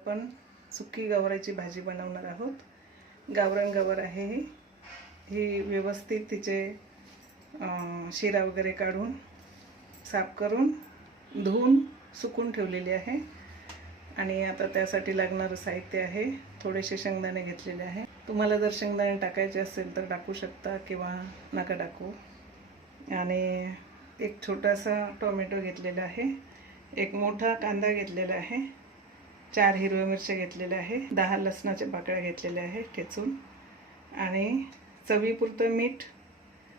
आपण सुकी गवाराची भाजी बनवणार आहोत। गावरान गवार आहे ही व्यवस्थित तिचे शिरा वगैरे काढून साफ करून धुवून सुकून ठेवलेली आहे। आणि आता त्यासाठी लागणारं साहित्य आहे थोडेसे शेंगदाणे घेतलेले आहे। तुम्हाला जर शेंगदाणे टाकायचे असेल तर टाकू शकता किंवा नका टाकू। आणि एक छोटासा टोमॅटो घेतलेला आहे, एक मोठा कांदा घेतलेला आहे, 4 हिरव्या मिरच्या घेतलेल्या आहे, 10 लसणाच्या पाकळ्या घेतलेल्या आहे ठेचून, आणि चवीपुरतं मीठ,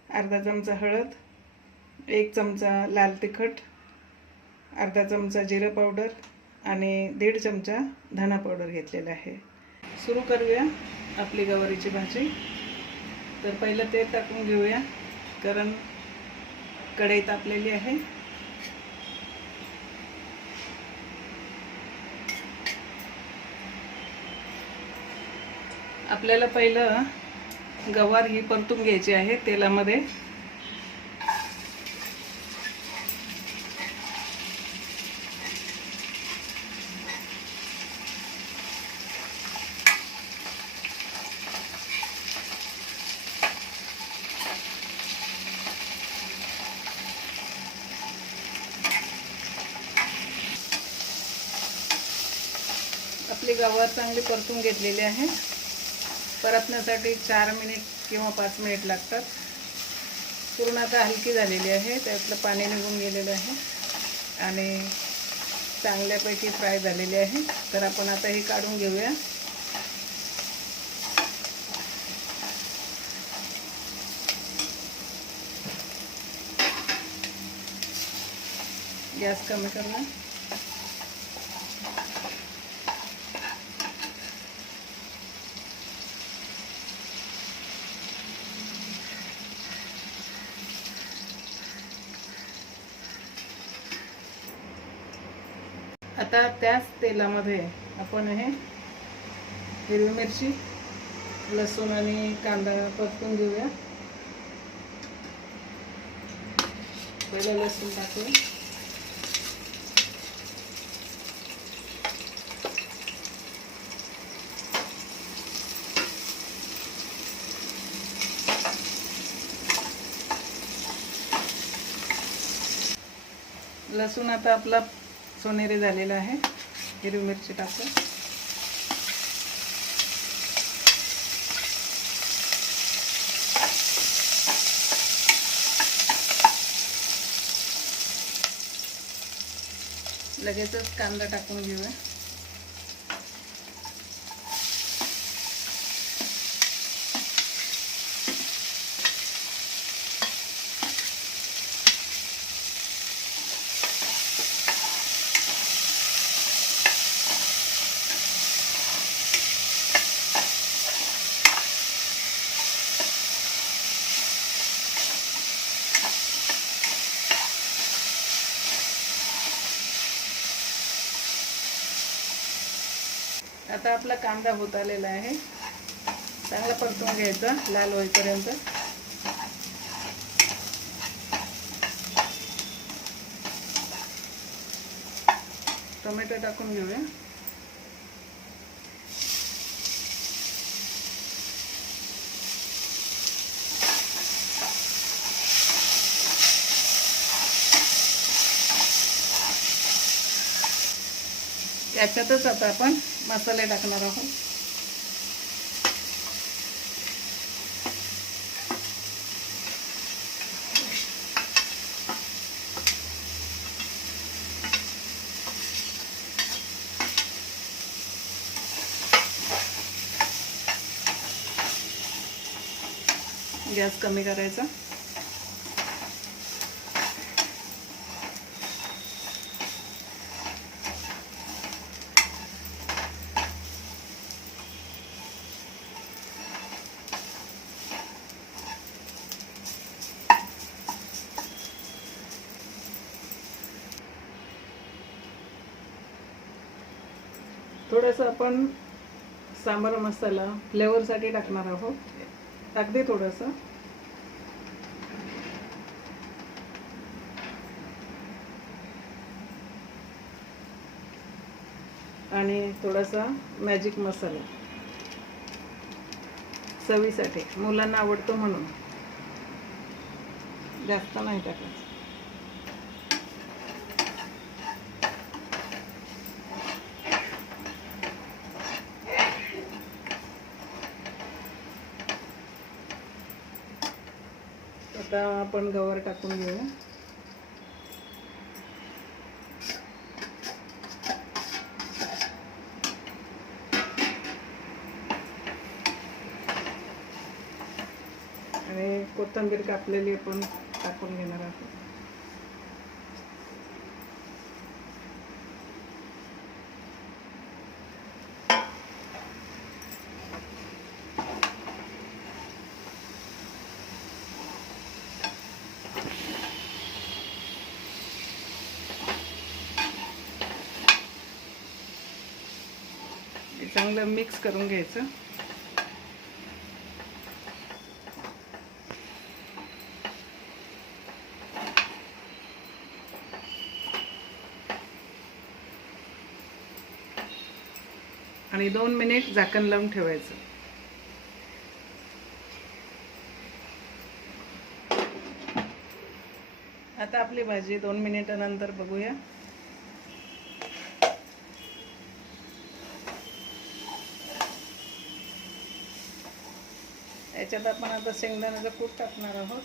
अर्धा चमचा हळद, 1 चमचा लाल तिखट, अर्धा चमचा जिरा पावडर आणि 1.5 चमचा धना पावडर घेतलेला आहे। सुरू करूया आपली गवारीची भाजी। तर पहिलं तेल टाकून घेऊया, कारण कढई तापलेली आहे। आपल्याला पहिलं गवार ही परतून घ्यायची आहे तेलामध्ये। आपली गवार चांगली परतून घेतलेली आहे। परतण्यासाठी 4 मिनिट किंवा 5 मिनिट लागतात। पूर्ण आता हलकी झालेली आहे, त्यातलं पाणी निघून गेलेलं आहे आणि चांगल्यापैकी फ्राय झालेली आहे। तर आपण आता हे काढून घेऊया। गॅस कमी करणार। आता त्याच तेलामध्ये आपण हे हिरवी मिरची, लसूण आणि कांदा परतून घेऊया। पहिलं लसूण टाकूया, लसूण आता आपला सोनेरी झालेला आहे। हिरवी मिरची टाकू, लगेचच कांदा टाकून घेऊया। आता आपला कांदा होत आलेला आहे, चांगला परतून घ्यायचा लाल होईपर्यंत। टोमॅटो टाकून घेऊया। याच्यातच आता आपण मसाले टाकणार आहोत। गॅस कमी करायचा। थोडंसं आपण सांबार मसाला फ्लेवरसाठी टाकणार आहोत, अगदी थोडंसं। आणि थोडासा मॅजिक मसाला चवीसाठी, मुलांना आवडतो म्हणून जास्त नाही टाकायचं. आता आपण गवार टाकून घेऊया. आणि कोथिंबीर कापलेली आपण टाकून घेणार आहोत. चांगलं मिक्स करून घ्यायचं. आणि 2 मिनिट झाकण लावून ठेवायचं. आता आपली भाजी 2 मिनिटानंतर बघूया. याच्यात आपण आता शेंगदाण्याचं कूट टाकणार आहोत.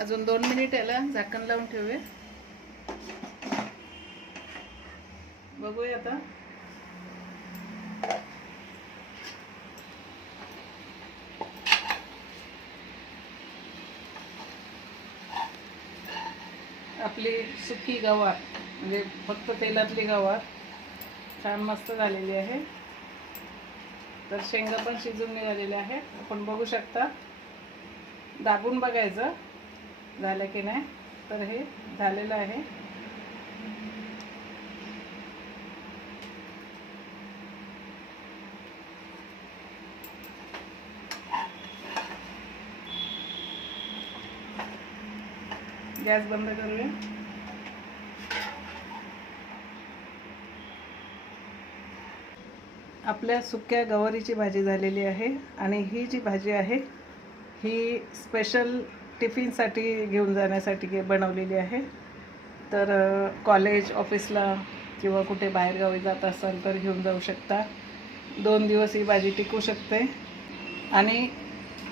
अजून 2 मिनिट याला झाकण लावून ठेवूया. बघूया आता. आपली सुकी गवार म्हणजे फक्त तेलातली गवार छान मस्त झालेली आहे. तर शेंगा पण शिजून निघालेल्या आहेत. आपण बघू शकता. दाबून बघायचं झालं की नाही. तर हे झालेलं आहे. गॅस बंद करूया. आपल्या सुक्या गवारीची भाजी झालेली आहे. आणि ही जी भाजी आहे ही स्पेशल टिफिनसाठी घेऊन जाण्यासाठी बनवलेली आहे. तर कॉलेज ऑफिसला किंवा कुठे बाहेरगावी जात असाल तर घेऊन जाऊ शकता. 2 दिवस ही भाजी टिकू शकते आणि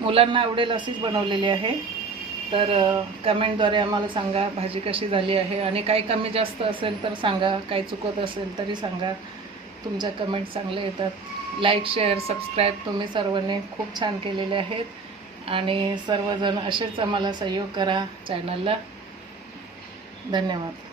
मुलांना आवडेल अशीच बनवलेली आहे. तर कमेंटद्वारे आम्हाला सांगा भाजी कशी झाली आहे. आणि काही कमी जास्त असेल तर सांगा, काही चुकत असेल तरी सांगा. तुमच्या कमेंट चांगल्या येतात. लाईक शेअर सबस्क्राईब तुम्ही सर्वांनी खूप छान केलेले आहेत. आणि सर्वजण असेच आम्हाला सहयोग करा चॅनलला. धन्यवाद.